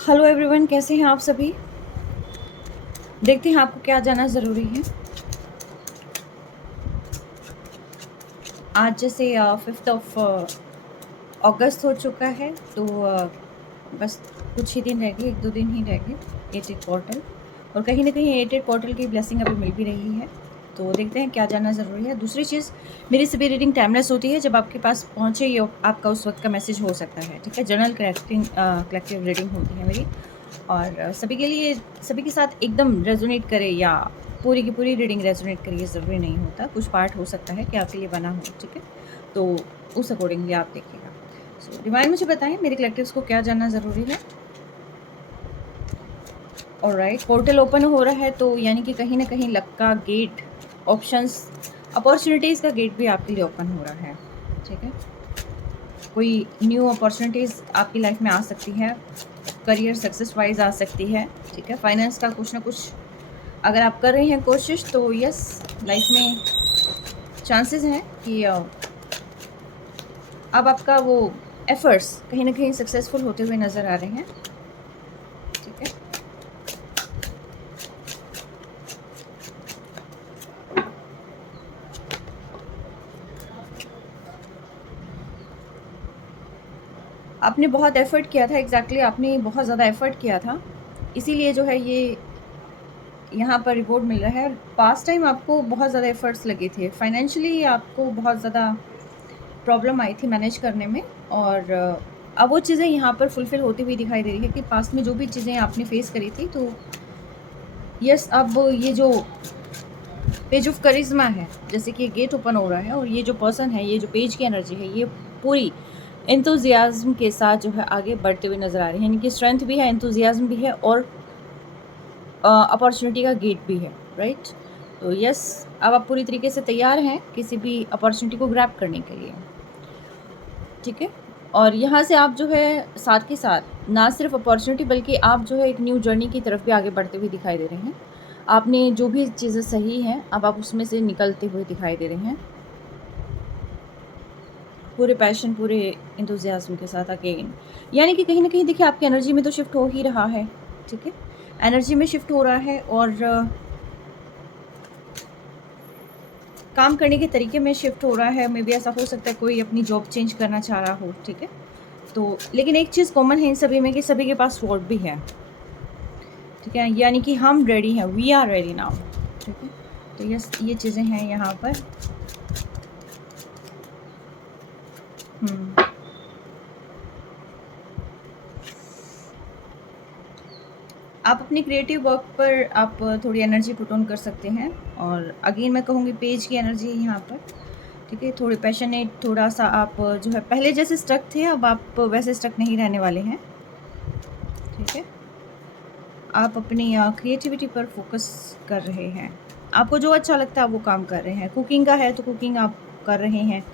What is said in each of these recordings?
Hello everyone, कैसे हैं आप सभी। देखते हैं आपको क्या जानना ज़रूरी है। आज जैसे 5 अगस्त हो चुका है, तो बस कुछ ही दिन रह गए, 1-2 दिन ही रह गए एटेड पोर्टल। और कहीं ना कहीं एटेड पोर्टल की ब्लेसिंग अभी मिल भी रही है। तो देखते हैं क्या जानना ज़रूरी है। दूसरी चीज़, मेरी सभी रीडिंग टाइमलेस होती है। जब आपके पास पहुँचे ये आपका उस वक्त का मैसेज हो सकता है, ठीक है। जनरल कलेक्टिव रीडिंग होती है मेरी। और सभी के लिए, सभी के साथ एकदम रेजोनेट करे या पूरी की पूरी रीडिंग रेजोनेट करे, ये ज़रूरी नहीं होता। कुछ पार्ट हो सकता है कि आपके लिए बना हो, ठीक है। तो उस अकॉर्डिंगली आप देखिएगा। सो डिवाइन, मुझे बताएं मेरे कलेक्टिव्स को क्या जानना ज़रूरी है। ऑलराइट, पोर्टल ओपन हो रहा है, तो यानी कि कहीं ना कहीं लक का गेट, ऑप्शंस, अपॉर्चुनिटीज़ का गेट भी आपके लिए ओपन हो रहा है, ठीक है। कोई न्यू अपॉर्चुनिटीज़ आपकी लाइफ में आ सकती है, करियर सक्सेस वाइज आ सकती है, ठीक है। फाइनेंस का कुछ ना कुछ अगर आप कर रहे हैं कोशिश, तो यस, लाइफ में चांसेस हैं कि अब आपका वो एफर्ट्स कहीं ना कहीं सक्सेसफुल होते हुए नज़र आ रहे हैं, ठीक है। आपने बहुत एफर्ट किया था, एग्जैक्टली आपने बहुत ज़्यादा एफर्ट किया था, इसीलिए जो है ये यहाँ पर रिवॉर्ड मिल रहा है। पास्ट टाइम आपको बहुत ज़्यादा एफर्ट्स लगे थे, फाइनेंशियली आपको बहुत ज़्यादा प्रॉब्लम आई थी मैनेज करने में। और अब वो चीज़ें यहाँ पर फुलफ़िल होती हुई दिखाई दे रही है कि पास्ट में जो भी चीज़ें आपने फेस करी थी, तो यस, अब ये जो पेज ऑफ करिश्मा है, जैसे कि गेट ओपन हो रहा है, और ये जो पर्सन है, ये जो पेज की एनर्जी है, ये पूरी एंथुजियाज्म के साथ जो है आगे बढ़ते हुए नज़र आ रहे हैं। यानी कि स्ट्रेंथ भी है, एंथुजियाज्म भी है, और अपॉर्चुनिटी का गेट भी है, राइट। तो यस, अब आप पूरी तरीके से तैयार हैं किसी भी अपॉर्चुनिटी को ग्रैब करने के लिए, ठीक है। और यहाँ से आप जो है साथ के साथ ना सिर्फ अपॉर्चुनिटी, बल्कि आप जो है एक न्यू जर्नी की तरफ भी आगे बढ़ते हुए दिखाई दे रहे हैं। आपने जो भी चीज़ें सही हैं, अब आप उसमें से निकलते हुए दिखाई दे रहे हैं, पूरे पैशन, पूरे इंथुजियाज्म के साथ अगेन। यानी कि कहीं ना कहीं देखिए, आपकी एनर्जी में तो शिफ्ट हो ही रहा है, ठीक है। एनर्जी में शिफ्ट हो रहा है, और काम करने के तरीके में शिफ्ट हो रहा है। मे बी ऐसा हो सकता है कोई अपनी जॉब चेंज करना चाह रहा हो, ठीक है। तो लेकिन एक चीज़ कॉमन है इन सभी में कि सभी के पास स्वॉर्ड भी है, ठीक है। यानी कि हम रेडी हैं, वी आर रेडी नाउ, ठीक है। तो यस, ये चीज़ें हैं यहाँ पर। हम्म आप अपनी क्रिएटिव वर्क पर आप थोड़ी एनर्जी पुट ऑन कर सकते हैं। और अगेन मैं कहूँगी पेज की एनर्जी है यहाँ पर, ठीक है। थोड़े पैशनेट, थोड़ा सा आप जो है पहले जैसे स्टक थे, अब आप वैसे स्टक नहीं रहने वाले हैं, ठीक है। आप अपनी क्रिएटिविटी पर फोकस कर रहे हैं। आपको जो अच्छा लगता है वो काम कर रहे हैं। कुकिंग का है तो कुकिंग आप कर रहे हैं,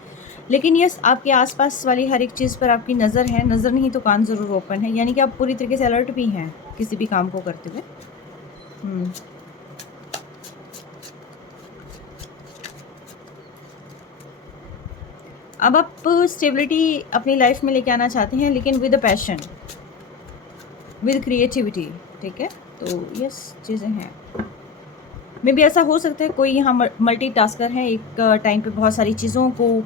लेकिन यस, आपके आसपास वाली हर एक चीज़ पर आपकी नज़र है। नज़र नहीं तो कान ज़रूर ओपन है, यानी कि आप पूरी तरीके से अलर्ट भी हैं किसी भी काम को करते हुए। हम्म अब आप स्टेबिलिटी अपनी लाइफ में लेके आना चाहते हैं, लेकिन with a passion, with creativity, ठीक है। तो यस, चीज़ें हैं। मे भी ऐसा हो सकता है कोई यहाँ मल्टी टास्कर है, एक टाइम पे बहुत सारी चीज़ों को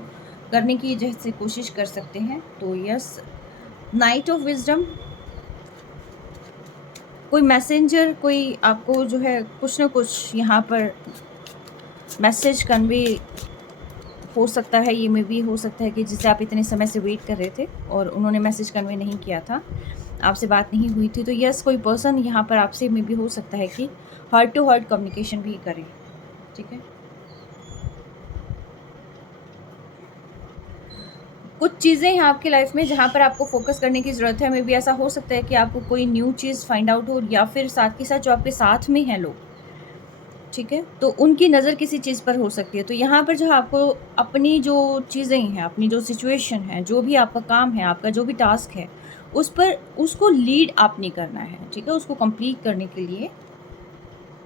करने की जैसे कोशिश कर सकते हैं। तो यस, नाइट ऑफ विजडम, कोई मैसेंजर, कोई आपको जो है कुछ ना कुछ यहाँ पर मैसेज कन्वे हो सकता है। ये में भी हो सकता है कि जिसे आप इतने समय से वेट कर रहे थे और उन्होंने मैसेज कन्वे नहीं किया था, आपसे बात नहीं हुई थी, तो यस, कोई पर्सन यहाँ पर आपसे में भी हो सकता है कि हार्ट टू हार्ट कम्युनिकेशन भी करे, ठीक है। कुछ चीज़ें हैं आपकी लाइफ में जहाँ पर आपको फोकस करने की ज़रूरत है। मे बी ऐसा हो सकता है कि आपको कोई न्यू चीज़ फाइंड आउट हो, या फिर साथ के साथ जो आपके साथ में हैं लोग, ठीक है, तो उनकी नज़र किसी चीज़ पर हो सकती है। तो यहाँ पर जो है आपको अपनी जो चीज़ें हैं, अपनी जो सिचुएशन है, जो भी आपका काम है, आपका जो भी टास्क है, उस पर उसको लीड आपने करना है, ठीक है, उसको कंप्लीट करने के लिए।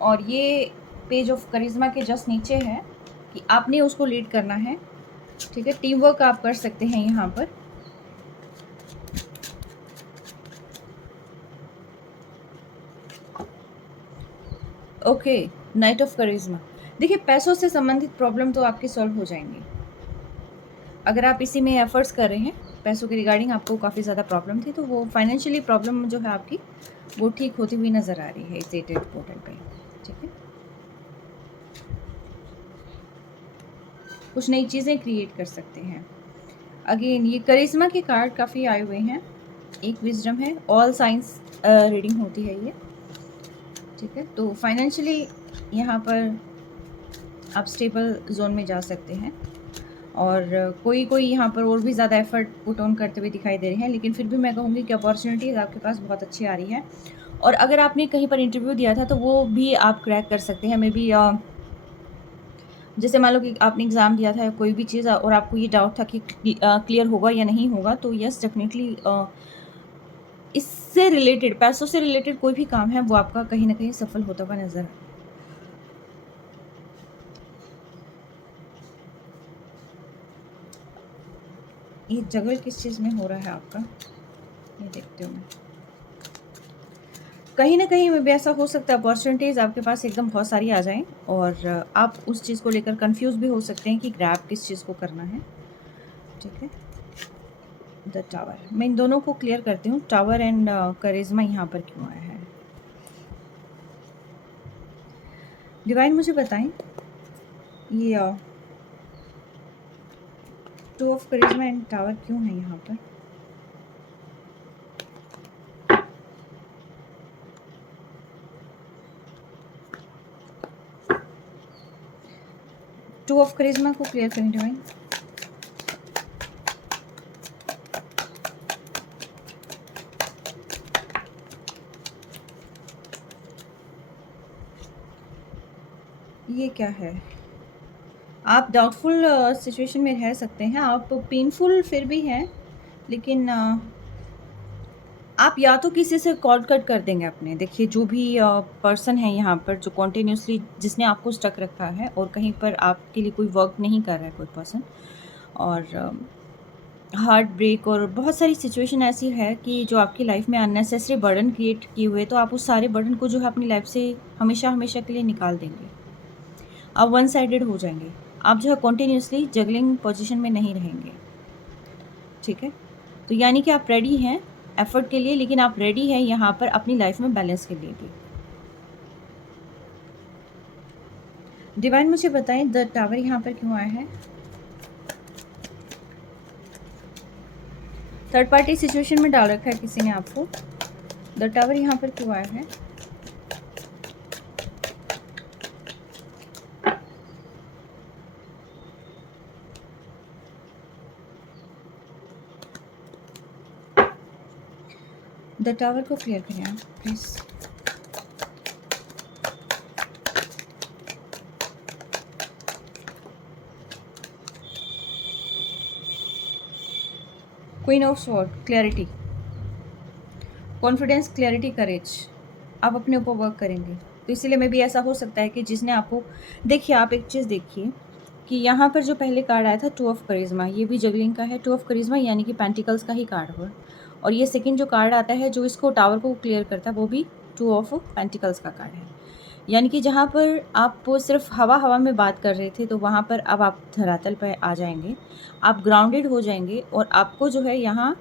और ये पेज ऑफ करिश्मा के जस्ट नीचे है कि आपने उसको लीड करना है, ठीक है। टीम वर्क आप कर सकते हैं यहाँ पर। ओके, नाइट ऑफ करिश्मा। देखिए, पैसों से संबंधित प्रॉब्लम तो आपकी सॉल्व हो जाएँगी। अगर आप इसी में एफर्ट्स कर रहे हैं, पैसों के रिगार्डिंग आपको काफ़ी ज़्यादा प्रॉब्लम थी, तो वो फाइनेंशियली प्रॉब्लम जो है आपकी, वो ठीक होती हुई नज़र आ रही है इस एटेड पोर्टल पे। ठीक है? कुछ नई चीज़ें क्रिएट कर सकते हैं। अगेन ये करिश्मा के कार्ड काफ़ी आए हुए हैं। एक विज़डम है, ऑल साइंस रीडिंग होती है ये। ठीक है? तो फाइनेंशियली यहाँ पर आप स्टेबल ज़ोन में जा सकते हैं। और कोई यहाँ पर और भी ज़्यादा एफर्ट पुट ऑन करते हुए दिखाई दे रहे हैं, लेकिन फिर भी मैं कहूँगी कि अपॉर्चुनिटीज़ आपके पास बहुत अच्छी आ रही है। और अगर आपने कहीं पर इंटरव्यू दिया था तो वो भी आप क्रैक कर सकते हैं। मे बी जैसे मान लो कि आपने एग्ज़ाम दिया था कोई भी चीज़ और आपको ये डाउट था कि क्लियर होगा या नहीं होगा, तो यस डेफ़िनेटली इससे रिलेटेड, पैसों से रिलेटेड कोई भी काम है वो आपका कहीं न कहीं सफल होता हुआ नज़र ये जगल किस चीज़ में हो रहा है आपका, ये देखती हूँ मैं। कहीं न कहीं में भी ऐसा हो सकता है अपॉर्च्युनिटीज़ आपके पास एकदम बहुत सारी आ जाएँ और आप उस चीज़ को लेकर कन्फ्यूज़ भी हो सकते हैं कि ग्रैब किस चीज़ को करना है। ठीक है? द टावर, मैं इन दोनों को क्लियर करती हूँ, टावर एंड करिश्मा यहाँ पर क्यों आया है? डिवाइन मुझे बताएँ, ये 2 ऑफ करिश्मा एंड टावर क्यों है यहाँ पर? टू ऑफ करिश्मा को क्लियर करें डिवाइन। ये क्या है? आप डाउटफुल सिचुएशन में रह सकते हैं, आप पेनफुल फिर भी हैं, लेकिन आप या तो किसी से कॉर्ड कट कर देंगे अपने। देखिए, जो भी पर्सन है यहाँ पर जो कॉन्टिन्यूसली जिसने आपको स्टक रखा है और कहीं पर आपके लिए कोई वर्क नहीं कर रहा है कोई पर्सन, और हार्ट ब्रेक और बहुत सारी सिचुएशन ऐसी है कि जो आपकी लाइफ में अननेसेसरी बर्डन क्रिएट किए हुए, तो आप उस सारे बर्डन को जो है अपनी लाइफ से हमेशा हमेशा के लिए निकाल देंगे। आप वन साइडेड हो जाएंगे, आप जो है कॉन्टिन्यूसली जगलिंग पोजीशन में नहीं रहेंगे। ठीक है? तो यानी कि आप रेडी हैं एफर्ट के लिए, लेकिन आप रेडी हैं यहाँ पर अपनी लाइफ में बैलेंस के लिए भी। डिवाइन मुझे बताएं, द टावर यहाँ पर क्यों आया है? थर्ड पार्टी सिचुएशन में डाल रखा है किसी ने आपको। द टावर यहाँ पर क्यों आया है? द टावर को क्लियर करें आप please. Queen of sword, clarity, confidence, clarity, courage. आप अपने ऊपर वर्क करेंगे, तो इसीलिए में भी ऐसा हो सकता है कि जिसने आपको, देखिए आप एक चीज़ देखिए कि यहाँ पर जो पहले कार्ड आया था टू ऑफ करिश्मा, ये भी जगलिंग का है। टू ऑफ करिश्मा यानी कि पेंटिकल्स का ही कार्ड हुआ, और ये सेकंड जो कार्ड आता है जो इसको टावर को क्लियर करता है वो भी टू ऑफ पेंटिकल्स का कार्ड है। यानी कि जहाँ पर आप सिर्फ हवा हवा में बात कर रहे थे, तो वहाँ पर अब आप धरातल पर आ जाएंगे, आप ग्राउंडेड हो जाएंगे, और आपको जो है यहाँ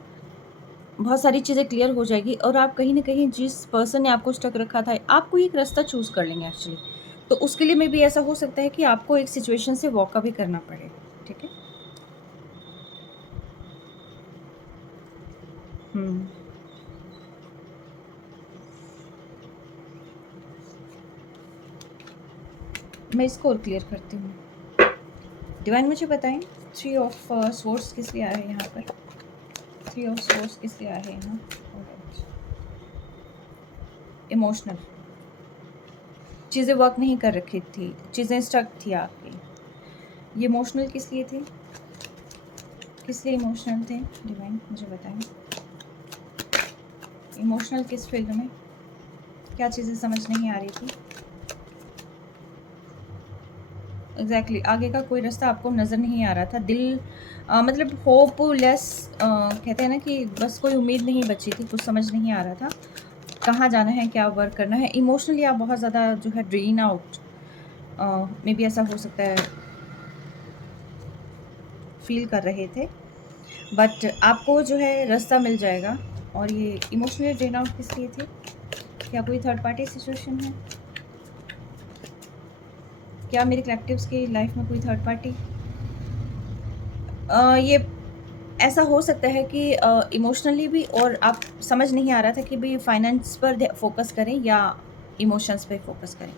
बहुत सारी चीज़ें क्लियर हो जाएगी, और आप कहीं न कहीं जिस पर्सन ने आपको स्टक रखा था, आप कोई एक रास्ता चूज़ कर लेंगे एक्चुअली। तो उसके लिए में भी ऐसा हो सकता है कि आपको एक सिचुएशन से वॉक अवे करना पड़े। ठीक है? हुँ। मैं इसको और क्लियर करती हूँ। डिवाइन मुझे बताएँ, थ्री ऑफ स्वॉर्ड्स किस लिए आया है यहाँ पर? थ्री ऑफ स्वॉर्ड्स किस लिए आया है यहाँ? इमोशनल, चीज़ें वर्क नहीं कर रखी थी, चीज़ें स्टक थी आपकी। ये इमोशनल किस लिए थे? किस लिए इमोशनल थे? डिवाइन मुझे बताएँ। इमोशनल किस फील्ड में? क्या चीज़ें समझ नहीं आ रही थी? एग्जैक्टली आगे का कोई रास्ता आपको नज़र नहीं आ रहा था। दिल मतलब होपलेस, कहते हैं ना कि बस कोई उम्मीद नहीं बची थी, कुछ समझ नहीं आ रहा था। कहाँ जाना है, क्या वर्क करना है। इमोशनली आप बहुत ज़्यादा जो है ड्रेन आउट मे बी ऐसा हो सकता है फील कर रहे थे, बट आपको जो है रास्ता मिल जाएगा। और ये इमोशनली ड्रेन आउट किस लिए थे? क्या कोई थर्ड पार्टी सिचुएशन है? क्या मेरे कलेक्टिव्स की लाइफ में कोई थर्ड पार्टी? ये ऐसा हो सकता है कि इमोशनली भी, और आप समझ नहीं आ रहा था कि भाई फाइनेंस पर फोकस करें या इमोशंस पे फोकस करें।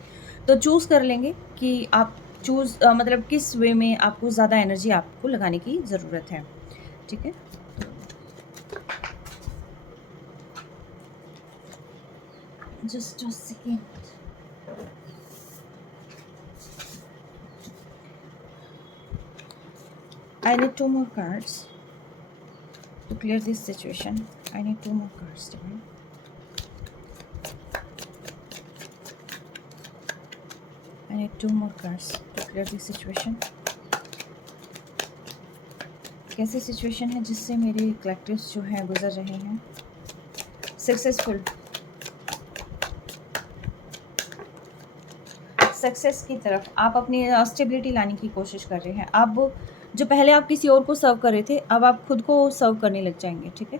तो चूज़ कर लेंगे कि आप मतलब किस वे में आपको ज़्यादा एनर्जी आपको लगाने की ज़रूरत है। ठीक है? Just a second. I need 2 more cards to clear this situation. I need 2 more cards, Divine. I need 2 more cards to clear this situation. कैसी सिचुएशन है जिससे मेरे कलेक्टिव्स जो हैं गुजर रहे हैं? सक्सेसफुल, सक्सेस की तरफ आप अपनी स्टेबिलिटी लाने की कोशिश कर रहे हैं। अब जो पहले आप किसी और को सर्व कर रहे थे, अब आप खुद को सर्व करने लग जाएंगे। ठीक है?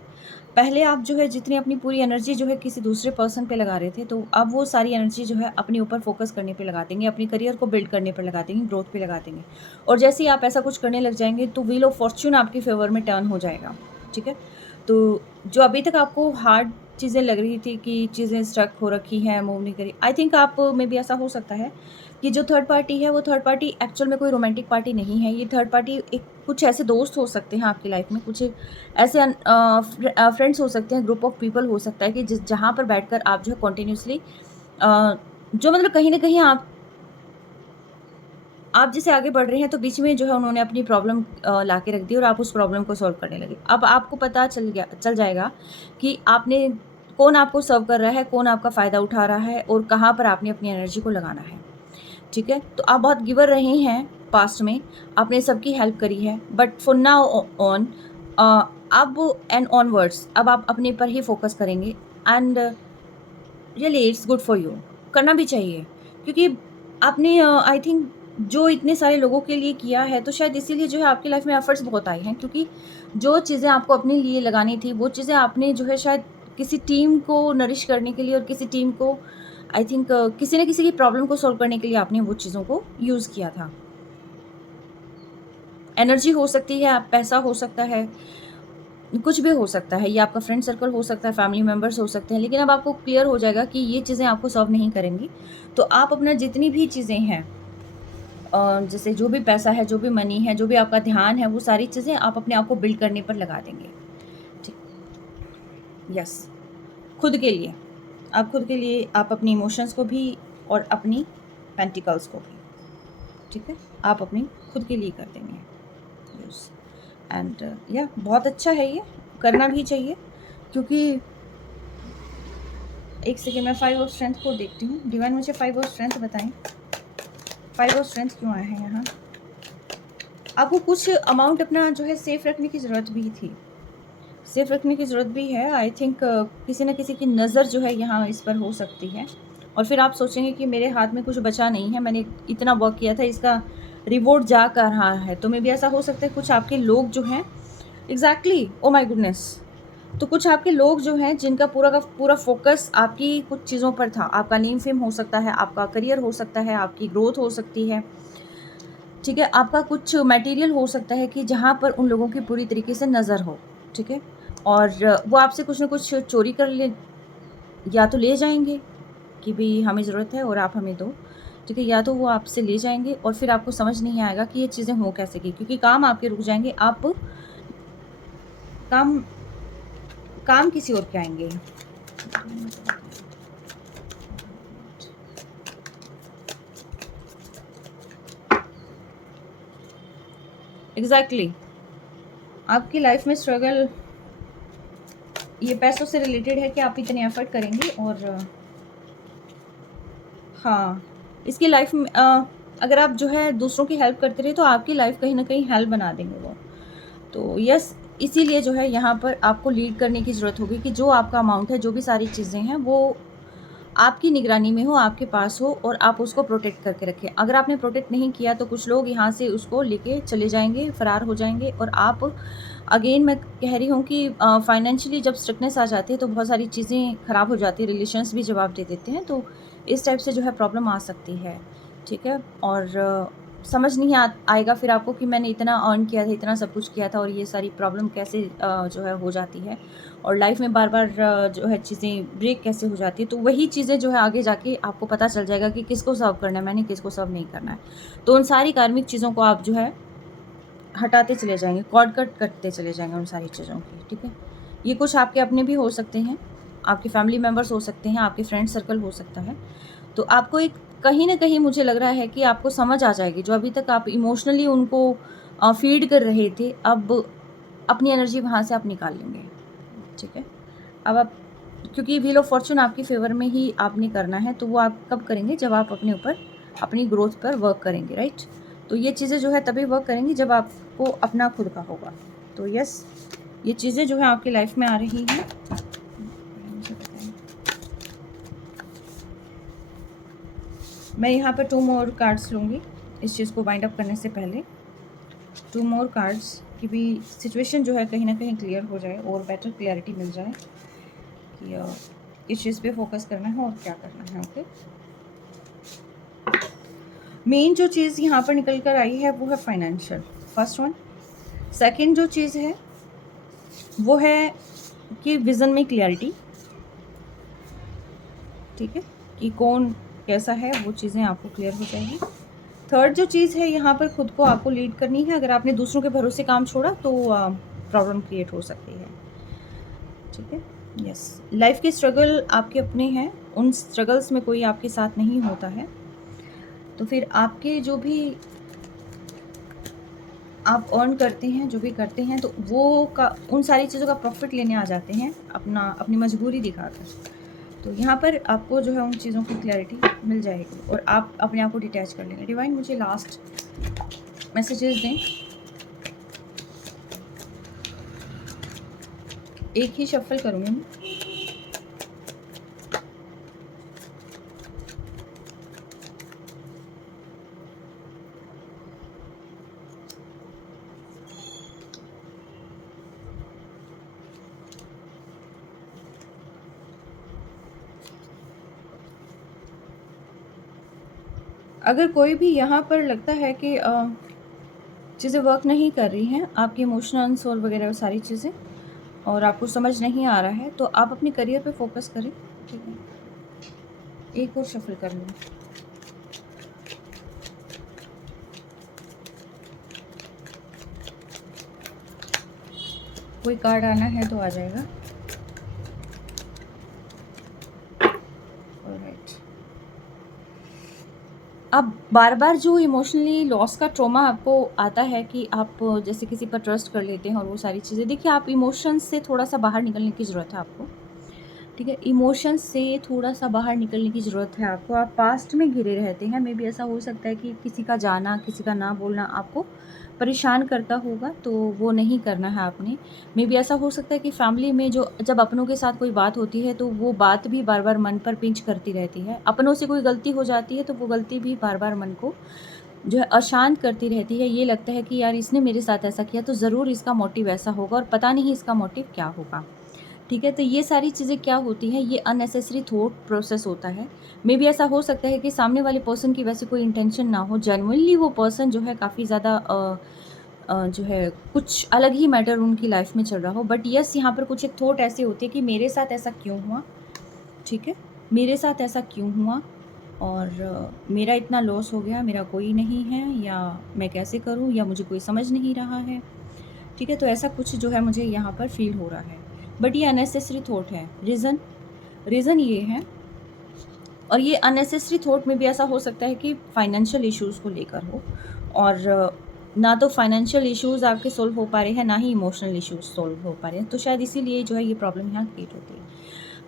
पहले आप जो है जितनी अपनी पूरी एनर्जी जो है किसी दूसरे पर्सन पे लगा रहे थे, तो अब वो सारी एनर्जी जो है अपने ऊपर फोकस करने पे लगा देंगे, अपनी करियर को बिल्ड करने पर लगा देंगे, ग्रोथ पे लगा देंगे। और जैसे ही आप ऐसा कुछ करने लग जाएंगे तो व्हील ऑफ फॉर्च्यून आपके फेवर में टर्न हो जाएगा। ठीक है? तो जो अभी तक आपको हार्ड चीज़ें लग रही थी कि चीज़ें स्टक हो रखी हैं, मूव नहीं करी, आई थिंक आप में भी ऐसा हो सकता है कि जो थर्ड पार्टी है वो थर्ड पार्टी एक्चुअल में कोई रोमांटिक पार्टी नहीं है। ये थर्ड पार्टी एक कुछ ऐसे दोस्त हो सकते हैं आपकी लाइफ में, कुछ ऐसे फ्रेंड्स हो सकते हैं, ग्रुप ऑफ पीपल हो सकता है कि जहाँ पर बैठकर आप जो है कॉन्टिन्यूसली जो मतलब कहीं ना कहीं आप जैसे आगे बढ़ रहे हैं तो बीच में जो है उन्होंने अपनी प्रॉब्लम ला के रख दी और आप उस प्रॉब्लम को सॉल्व करने लगे। अब आपको पता चल जाएगा कि आपने कौन आपको सर्व कर रहा है, कौन आपका फ़ायदा उठा रहा है और कहाँ पर आपने अपनी एनर्जी को लगाना है। ठीक है? तो आप बहुत गिवर रहे हैं पास्ट में, आपने सबकी हेल्प करी है, बट फॉर नाउ ऑन अब एंड ऑनवर्ड्स अब आप अपने पर ही फोकस करेंगे। And really it's good for you, करना भी चाहिए, क्योंकि आपने आई थिंक जो इतने सारे लोगों के लिए किया है, तो शायद इसीलिए जो है आपकी लाइफ में एफर्ट्स बहुत आए हैं, क्योंकि जो चीज़ें आपको अपने लिए लगानी थी वो चीज़ें आपने जो है शायद किसी टीम को नरिश करने के लिए और किसी टीम को आई थिंक किसी न किसी की प्रॉब्लम को सॉल्व करने के लिए आपने वो चीज़ों को यूज़ किया था। एनर्जी हो सकती है, पैसा हो सकता है, कुछ भी हो सकता है, ये आपका फ्रेंड सर्कल हो सकता है, फैमिली मेंबर्स हो सकते हैं, लेकिन अब आपको क्लियर हो जाएगा कि ये चीज़ें आपको सर्व नहीं करेंगी। तो आप अपना जितनी भी चीज़ें हैं, जैसे जो भी पैसा है, जो भी मनी है, जो भी आपका ध्यान है, वो सारी चीज़ें आप अपने आप को बिल्ड करने पर लगा देंगे। ठीक, यस, खुद के लिए, आप खुद के लिए, आप अपनी इमोशंस को भी और अपनी पेंटिकल्स को भी, ठीक है, आप अपनी खुद के लिए कर देंगे। यस, एंड या बहुत अच्छा है, ये करना भी चाहिए, क्योंकि एक सेकेंड मैं 5 ऑफ स्ट्रेंथ को देखती हूँ। डिवाइन मुझे 5 ऑफ स्ट्रेंथ बताएं, 5 ऑफ स्ट्रेंथ क्यों आया है यहाँ? आपको कुछ अमाउंट अपना जो है सेफ रखने की ज़रूरत भी थी, सेफ रखने की ज़रूरत भी है। आई थिंक किसी न किसी की नज़र जो है यहाँ इस पर हो सकती है, और फिर आप सोचेंगे कि मेरे हाथ में कुछ बचा नहीं है, मैंने इतना वर्क किया था, इसका रिवॉर्ड जा कर रहा है। तो मे भी ऐसा हो सकता है कुछ आपके लोग जो हैं, एग्जैक्टली, ओ माय गुडनेस, तो कुछ आपके लोग जो हैं जिनका पूरा का पूरा फोकस आपकी कुछ चीज़ों पर था। आपका नेम फेम हो सकता है, आपका करियर हो सकता है, आपकी ग्रोथ हो सकती है, ठीक है, आपका कुछ मटेरियल हो सकता है कि जहाँ पर उन लोगों की पूरी तरीके से नज़र हो। ठीक है, और वो आपसे कुछ ना कुछ चोरी कर ले, या तो ले जाएंगे कि भाई हमें ज़रूरत है और आप हमें दो। ठीक है, या तो वो आपसे ले जाएंगे और फिर आपको समझ नहीं आएगा कि ये चीज़ें हो कैसे की, क्योंकि काम आपके रुक जाएंगे, आप काम काम किसी और के आएंगे। एग्जैक्टली, आपकी लाइफ में स्ट्रगल ये पैसों से रिलेटेड है कि आप इतने एफर्ट करेंगे, और हाँ, इसकी लाइफ में अगर आप जो है दूसरों की हेल्प करते रहे तो आपकी लाइफ कहीं ना कहीं हेल्प बना देंगे वो। तो यस, इसीलिए जो है यहाँ पर आपको लीड करने की ज़रूरत होगी कि जो आपका अमाउंट है, जो भी सारी चीज़ें हैं, वो आपकी निगरानी में हो, आपके पास हो और आप उसको प्रोटेक्ट करके रखें। अगर आपने प्रोटेक्ट नहीं किया तो कुछ लोग यहाँ से उसको लेके चले जाएँगे, फ़रार हो जाएँगे और आप अगेन मैं कह रही हूँ कि फाइनेंशियली जब स्ट्रिक्टनेस आ जाती है तो बहुत सारी चीज़ें ख़राब हो जाती है, रिलेशंस भी जवाब दे देते हैं, तो इस टाइप से जो है प्रॉब्लम आ सकती है, ठीक है? और समझ नहीं आएगा फिर आपको कि मैंने इतना अर्न किया था, इतना सब कुछ किया था और ये सारी प्रॉब्लम कैसे जो है हो जाती है और लाइफ में बार-बार जो है चीज़ें ब्रेक कैसे हो जाती है। तो वही चीज़ें जो है आगे जाके आपको पता चल जाएगा कि किसको सर्व करना है मैंने, किसको सर्व नहीं करना है। तो उन सारी कार्मिक चीज़ों को आप जो है हटाते चले जाएँगे, कॉर्ड कट करते चले जाएँगे उन सारी चीज़ों की, ठीक है? ये कुछ आपके अपने भी हो सकते हैं, आपके फैमिली मेंबर्स हो सकते हैं, आपके फ्रेंड सर्कल हो सकता है। तो आपको एक कहीं न कहीं मुझे लग रहा है कि आपको समझ आ जाएगी, जो अभी तक आप इमोशनली उनको फ़ीड कर रहे थे, अब अपनी एनर्जी वहाँ से आप निकाल लेंगे, ठीक है? अब आप क्योंकि व्हील ऑफ फॉर्च्यून आपके फ़ेवर में ही आपने करना है, तो वो आप कब करेंगे? जब आप अपने ऊपर, अपनी ग्रोथ पर वर्क करेंगे, राइट? तो ये चीज़ें जो है तभी वर्क करेंगी जब आपको अपना खुद का होगा। तो यस, ये चीज़ें जो है आपकी लाइफ़ में आ रही हैं। मैं यहाँ पर 2 मोर कार्ड्स लूँगी, इस चीज़ को वाइंड अप करने से पहले। 2 मोर कार्ड्स की भी सिचुएशन जो है कहीं न कहीं क्लियर हो जाए और बेटर क्लैरिटी मिल जाए कि किस चीज़ पे फोकस करना है और क्या करना है, ओके? मेन जो चीज़ यहाँ पर निकल कर आई है वो है फाइनेंशियल, फर्स्ट वन। सेकंड जो चीज़ है वो है कि विज़न में क्लैरिटी, ठीक है? कि कौन कैसा है वो चीज़ें आपको क्लियर हो जाएगी। थर्ड जो चीज़ है यहाँ पर खुद को आपको लीड करनी है। अगर आपने दूसरों के भरोसे काम छोड़ा तो प्रॉब्लम क्रिएट हो सकती है, ठीक है? यस, लाइफ के स्ट्रगल आपके अपने हैं, उन स्ट्रगल्स में कोई आपके साथ नहीं होता है। तो फिर आपके जो भी आप अर्न करते हैं, जो भी करते हैं, तो वो का उन सारी चीज़ों का प्रॉफ़िट लेने आ जाते हैं, अपनी मजबूरी दिखाकर। तो यहाँ पर आपको जो है उन चीज़ों की क्लैरिटी मिल जाएगी और आप अपने आप को डिटैच कर लेंगे। डिवाइन मुझे लास्ट मैसेजेस दें। एक ही शफ़ल करूँगी मैं। अगर कोई भी यहाँ पर लगता है कि चीज़ें वर्क नहीं कर रही हैं, आपके इमोशंस और वगैरह सारी चीज़ें, और आपको समझ नहीं आ रहा है, तो आप अपने करियर पे फोकस करें, ठीक है? एक और शफ़ल कर लूँ। कोई कार्ड आना है तो आ जाएगा। ऑलराइट। अब बार-बार जो इमोशनली लॉस का ट्रॉमा आपको आता है कि आप जैसे किसी पर ट्रस्ट कर लेते हैं और वो सारी चीज़ें, देखिए आप इमोशंस से थोड़ा-सा बाहर निकलने की ज़रूरत है आपको, ठीक है? इमोशंस से थोड़ा-सा बाहर निकलने की ज़रूरत है आपको। आप पास्ट में घिरे रहते हैं, मेबी ऐसा हो सकता है कि किसी का जाना, किसी का ना बोलना आपको परेशान करता होगा, तो वो नहीं करना है आपने। मेबी ऐसा हो सकता है कि फैमिली में जो जब अपनों के साथ कोई बात होती है, तो वो बात भी बार-बार मन पर पिंच करती रहती है। अपनों से कोई गलती हो जाती है, तो वो गलती भी बार-बार मन को जो है अशांत करती रहती है। ये लगता है कि यार इसने मेरे साथ ऐसा किया, तो ज़रूर इसका मोटिव ऐसा होगा और पता नहीं इसका मोटिव क्या होगा। ठीक है, तो ये सारी चीज़ें क्या होती हैं, ये अननेसेसरी थॉट प्रोसेस होता है। मेबी ऐसा हो सकता है कि सामने वाले पर्सन की वैसे कोई इंटेंशन ना हो, जेन्युइनली वो पर्सन जो है काफ़ी ज़्यादा जो है कुछ अलग ही मैटर उनकी लाइफ में चल रहा हो, बट यस यहाँ पर कुछ एक थॉट ऐसे होती है कि मेरे साथ ऐसा क्यों हुआ, ठीक है? मेरे साथ ऐसा क्यों हुआ और मेरा इतना लॉस हो गया, मेरा कोई नहीं है, या मैं कैसे करूँ, या मुझे कोई समझ नहीं रहा है, ठीक है? तो ऐसा कुछ जो है मुझे यहाँ पर फ़ील हो रहा है, बट ये अननेसेसरी थॉट है। रीज़न ये है, और ये अननेसेसरी थॉट में भी ऐसा हो सकता है कि फाइनेंशियल इश्यूज़ को लेकर हो, और ना तो फाइनेंशियल इश्यूज़ आपके सॉल्व हो पा रहे हैं, ना ही इमोशनल इश्यूज़ सॉल्व हो पा रहे हैं, तो शायद इसीलिए जो है ये प्रॉब्लम यहाँ क्रिएट होती है।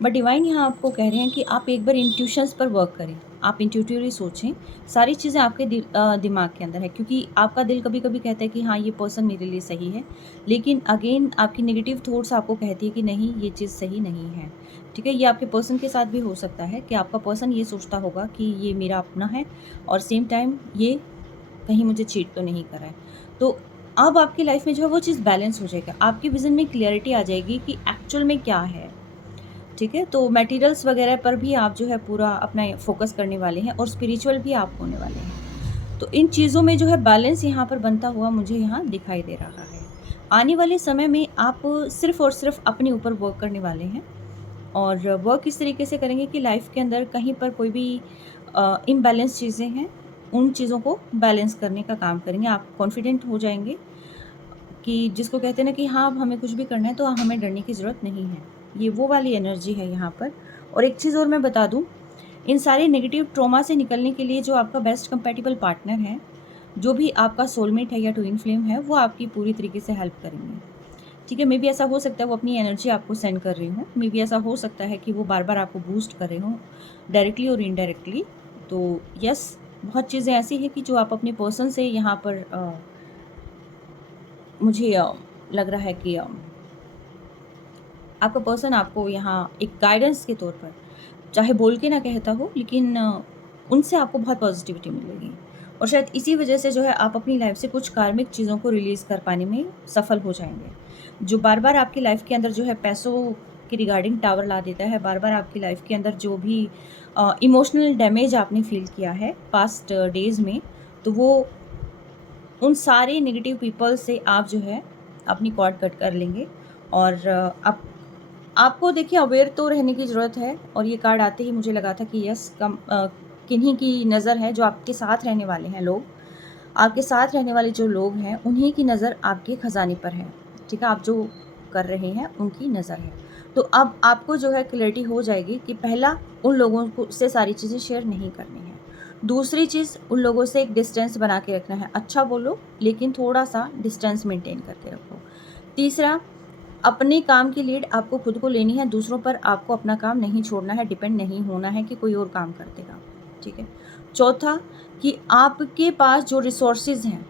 बट डिवाइन यहाँ आपको कह रहे हैं कि आप एक बार इंट्यूशंस पर वर्क करें, आप इंट्यूटिवली सोचें, सारी चीज़ें आपके दिमाग के अंदर है, क्योंकि आपका दिल कभी कभी कहता है कि हाँ ये पर्सन मेरे लिए सही है, लेकिन अगेन आपकी नेगेटिव थॉट्स आपको कहती है कि नहीं ये चीज़ सही नहीं है। ठीक है, ये आपके पर्सन के साथ भी हो सकता है कि आपका पर्सन ये सोचता होगा कि ये मेरा अपना है और सेम टाइम ये कहीं मुझे चीट तो नहीं कर रहा है। तो अब आपकी लाइफ में जो है वो चीज़ बैलेंस हो जाएगा, आपकी विज़न में क्लियरिटी आ जाएगी कि एक्चुअल में क्या है। ठीक है, तो मटेरियल्स वगैरह पर भी आप जो है पूरा अपना फोकस करने वाले हैं और स्पिरिचुअल भी आप होने वाले हैं। तो इन चीज़ों में जो है बैलेंस यहाँ पर बनता हुआ मुझे यहाँ दिखाई दे रहा है। आने वाले समय में आप सिर्फ़ और सिर्फ अपने ऊपर वर्क करने वाले हैं, और वर्क इस तरीके से करेंगे कि लाइफ के अंदर कहीं पर कोई भी इम्बैलेंस चीज़ें हैं, उन चीज़ों को बैलेंस करने का काम करेंगे। आप कॉन्फिडेंट हो जाएँगे कि जिसको कहते हैं ना कि हाँ, अब हमें कुछ भी करना है तो हमें डरने की ज़रूरत नहीं है। ये वो वाली एनर्जी है यहाँ पर। और एक चीज़ और मैं बता दूँ, इन सारे नेगेटिव ट्रॉमा से निकलने के लिए जो आपका बेस्ट कंपैटिबल पार्टनर है, जो भी आपका सोलमेट है या ट्विन फ्लेम है, वो आपकी पूरी तरीके से हेल्प करेंगे। ठीक है, मे बी ऐसा हो सकता है वो अपनी एनर्जी आपको सेंड कर रही हों, मे बी ऐसा हो सकता है कि वो बार-बार आपको बूस्ट कर रहे हों, डायरेक्टली और इनडायरेक्टली। तो यस, बहुत चीज़ें ऐसी हैं कि जो आप अपने पर्सन से यहाँ पर मुझे लग रहा है कि आपका पर्सन आपको यहाँ एक गाइडेंस के तौर पर, चाहे बोल के ना कहता हो, लेकिन उनसे आपको बहुत पॉजिटिविटी मिलेगी। और शायद इसी वजह से जो है आप अपनी लाइफ से कुछ कार्मिक चीज़ों को रिलीज़ कर पाने में सफल हो जाएंगे। जो बार बार आपकी लाइफ के अंदर जो है पैसों के रिगार्डिंग टावर ला देता है, बार बार आपकी लाइफ के अंदर जो भी इमोशनल डैमेज आपने फील किया है पास्ट डेज़ में, तो वो उन सारे नेगेटिव पीपल से आप जो है अपनी कॉर्ड कट कर लेंगे। और आप आपको देखिए अवेयर तो रहने की ज़रूरत है। और ये कार्ड आते ही मुझे लगा था कि यस, किन्हीं की नज़र है, जो आपके साथ रहने वाले हैं लोग, आपके साथ रहने वाले जो लोग हैं, उन्हीं की नज़र आपके ख़जाने पर है। ठीक है, आप जो कर रहे हैं उनकी नज़र है। तो अब आपको जो है क्लैरिटी हो जाएगी कि पहला, उन लोगों को से सारी चीज़ें शेयर नहीं करनी है। दूसरी चीज़, उन लोगों से एक डिस्टेंस बना के रखना है। अच्छा बोलो, लेकिन थोड़ा-सा डिस्टेंस मेंटेन करके रखो। तीसरा, अपने काम की लीड आपको खुद को लेनी है, दूसरों पर आपको अपना काम नहीं छोड़ना है, डिपेंड नहीं होना है कि कोई और काम कर देगा। ठीक है। चौथा, कि आपके पास जो रिसोर्सेज़ हैं,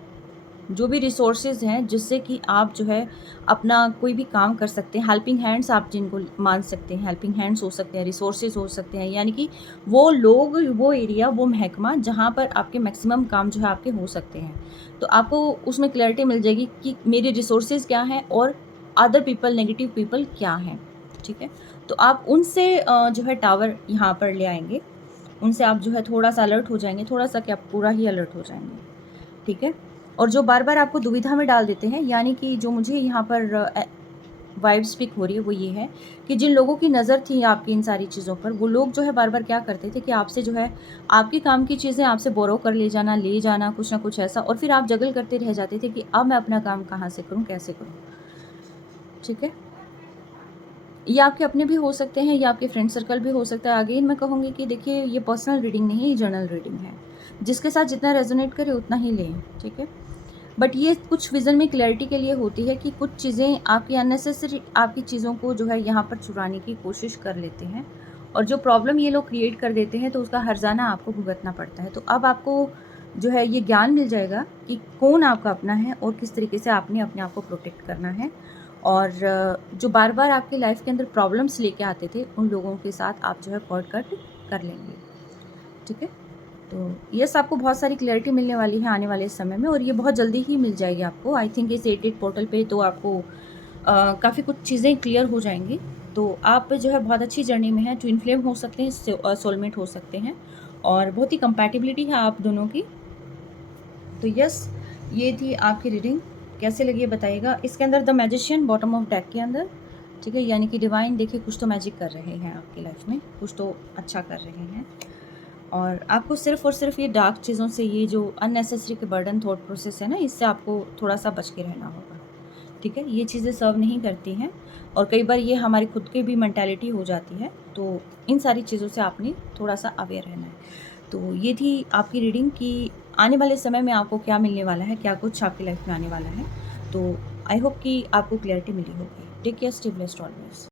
जो भी रिसोर्सेज़ हैं जिससे कि आप जो है अपना कोई भी काम कर सकते हैं, हेल्पिंग हैंड्स आप जिनको मान सकते हैं, हेल्पिंग हैंड्स हो सकते हैं, रिसोर्सेज़ हो सकते हैं, यानी कि वो लोग, वो एरिया, वो महकमा जहाँ पर आपके मैक्सिमम काम जो है आपके हो सकते हैं। तो आपको उसमें क्लैरिटी मिल जाएगी कि मेरे रिसोर्सेज़ क्या हैं और अदर पीपल, नेगेटिव पीपल क्या हैं। ठीक है? तो आप उनसे जो है टावर यहाँ पर ले आएँगे। उनसे आप जो है थोड़ा-सा अलर्ट हो जाएँगे, थोड़ा-सा क्या, पूरा ही अलर्ट हो जाएँगे। ठीक है? और जो बार-बार आपको दुविधा में डाल देते हैं, यानी कि जो मुझे यहाँ पर वाइब्स पिक हो रही है वो ये है कि जिन लोगों की नज़र थी आपकी इन सारी चीज़ों पर, वो लोग जो है बार-बार क्या करते थे कि आपसे जो है आपके काम की चीज़ें आपसे बोरो कर ले जाना कुछ ना कुछ ऐसा, और फिर आप जगल करते रह जाते थे कि अब मैं अपना काम कहाँ से करूँ, कैसे करूँ? ठीक है? ये आपके अपने भी हो सकते हैं, या आपके फ्रेंड सर्कल भी हो सकता है। अगेन मैं कहूँगी कि देखिए, ये पर्सनल रीडिंग नहीं है, ये जर्नल रीडिंग है। जिसके साथ जितना रेज़ोनेट करे उतना ही लें, ठीक है? बट ये कुछ विज़न में क्लैरिटी के लिए होती है कि कुछ चीज़ें आपकी अननेसेसरी, आपकी चीज़ों को जो है यहाँ पर चुराने की कोशिश कर लेते हैं, और जो प्रॉब्लम ये लोग क्रिएट कर देते हैं तो उसका हर्जाना आपको भुगतना पड़ता है। तो अब आपको जो है ये ज्ञान मिल जाएगा कि कौन आपका अपना है और किस तरीके से आपने अपने आप को प्रोटेक्ट करना है। और जो बार-बार आपकी लाइफ़ के अंदर प्रॉब्लम्स लेके आते थे, उन लोगों के साथ आप जो है कॉर्ड कट कर लेंगे। ठीक है? तो यस, आपको बहुत सारी क्लैरिटी मिलने वाली है आने वाले समय में, और ये बहुत जल्दी ही मिल जाएगी आपको। आई थिंक इस 88 पोर्टल पे तो आपको काफ़ी कुछ चीज़ें क्लियर हो जाएँगी। तो आप जो है बहुत अच्छी जर्नी में हैं, ट्विन फ्लेम हो सकते हैं, सोलमेट हो सकते हैं, और बहुत ही कंपैटिबिलिटी है आप दोनों की। तो यस, ये थी आपकी रीडिंग। कैसे लगी ये बताइएगा। इसके अंदर the magician bottom of deck के अंदर, ठीक है, यानी कि डिवाइन देखिए कुछ तो मैजिक कर रहे हैं आपकी लाइफ में, कुछ तो अच्छा कर रहे हैं। और आपको सिर्फ़ और सिर्फ़ ये डार्क चीज़ों से, ये जो अननेसेसरी के बर्डन थॉट प्रोसेस है ना, इससे आपको थोड़ा-सा बच के रहना होगा। ठीक है? ये चीज़ें सर्व नहीं करती हैं, और कई बार ये हमारी खुद की भी मेंटालिटी हो जाती है। तो इन सारी चीज़ों से आपने थोड़ा-सा अवेयर रहना है। तो ये थी आपकी रीडिंग कि आने वाले समय में आपको क्या मिलने वाला है, क्या कुछ आपकी लाइफ में आने वाला है। तो आई होप कि आपको क्लैरिटी मिली होगी। Take care, stay blessed always.